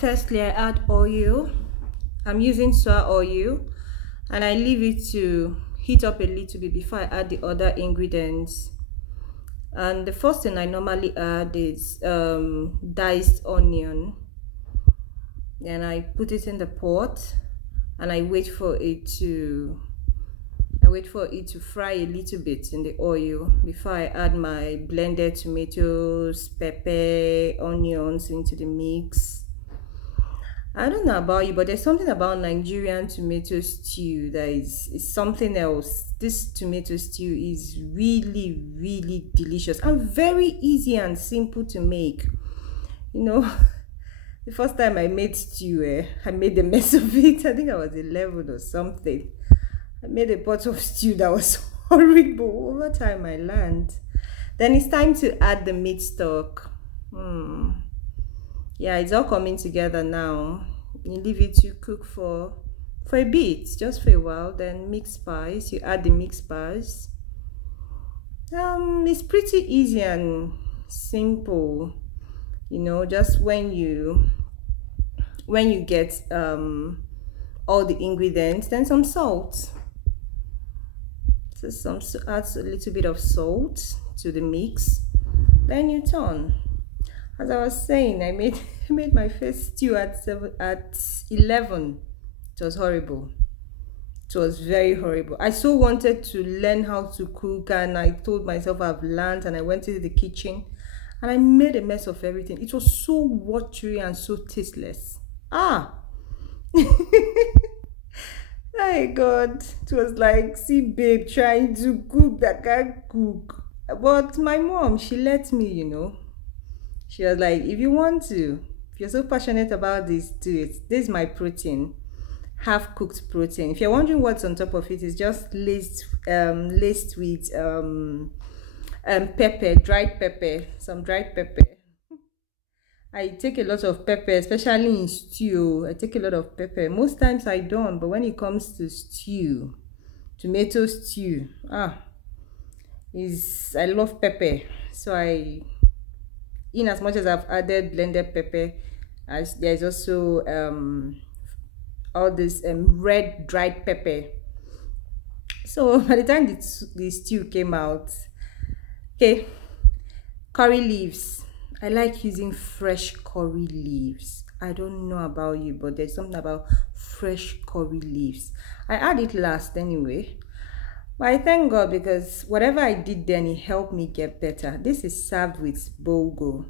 Firstly, I add oil. I'm using soy oil, and I leave it to heat up a little bit before I add the other ingredients. And the first thing I normally add is diced onion. Then I put it in the pot, and I wait for it to fry a little bit in the oil before I add my blended tomatoes, pepper, onions into the mix. I don't know about you, but there's something about Nigerian tomato stew that is something else. This tomato stew is really, really delicious and very easy and simple to make. You know, the first time I made stew, I made a mess of it. I think I was 11 or something. I made a pot of stew that was horrible. Over time, I learned. Then it's time to add the meat stock. Yeah, it's all coming together now. You leave it to cook for a bit, just for a while. Then mix spice. You add the mixed spice. It's pretty easy and simple. You know, just when you get all the ingredients, then some salt. So adds a little bit of salt to the mix. Then you turn. As I was saying, I made my first stew at 11. It was horrible. It was very horrible. I so wanted to learn how to cook, and I told myself I've learned, and I went into the kitchen and I made a mess of everything. It was so watery and so tasteless. My God, it was like, see babe trying to cook that can't cook. But my mom, she let me, you know. She was like, if you want to, if you're so passionate about this, do it. This is my protein, half cooked protein. If you're wondering what's on top of it, it's just laced with pepper, dried pepper, some dried pepper. I take a lot of pepper, especially in stew. I take a lot of pepper. Most times I don't, but when it comes to stew, tomato stew, I love pepper. So in as much as I've added blended pepper, as there's also all this red dried pepper. So by the time the stew came out, okay, curry leaves. I like using fresh curry leaves. I don't know about you, but there's something about fresh curry leaves. I add it last anyway. But I thank God, because whatever I did then, it helped me get better. This is served with bulgur.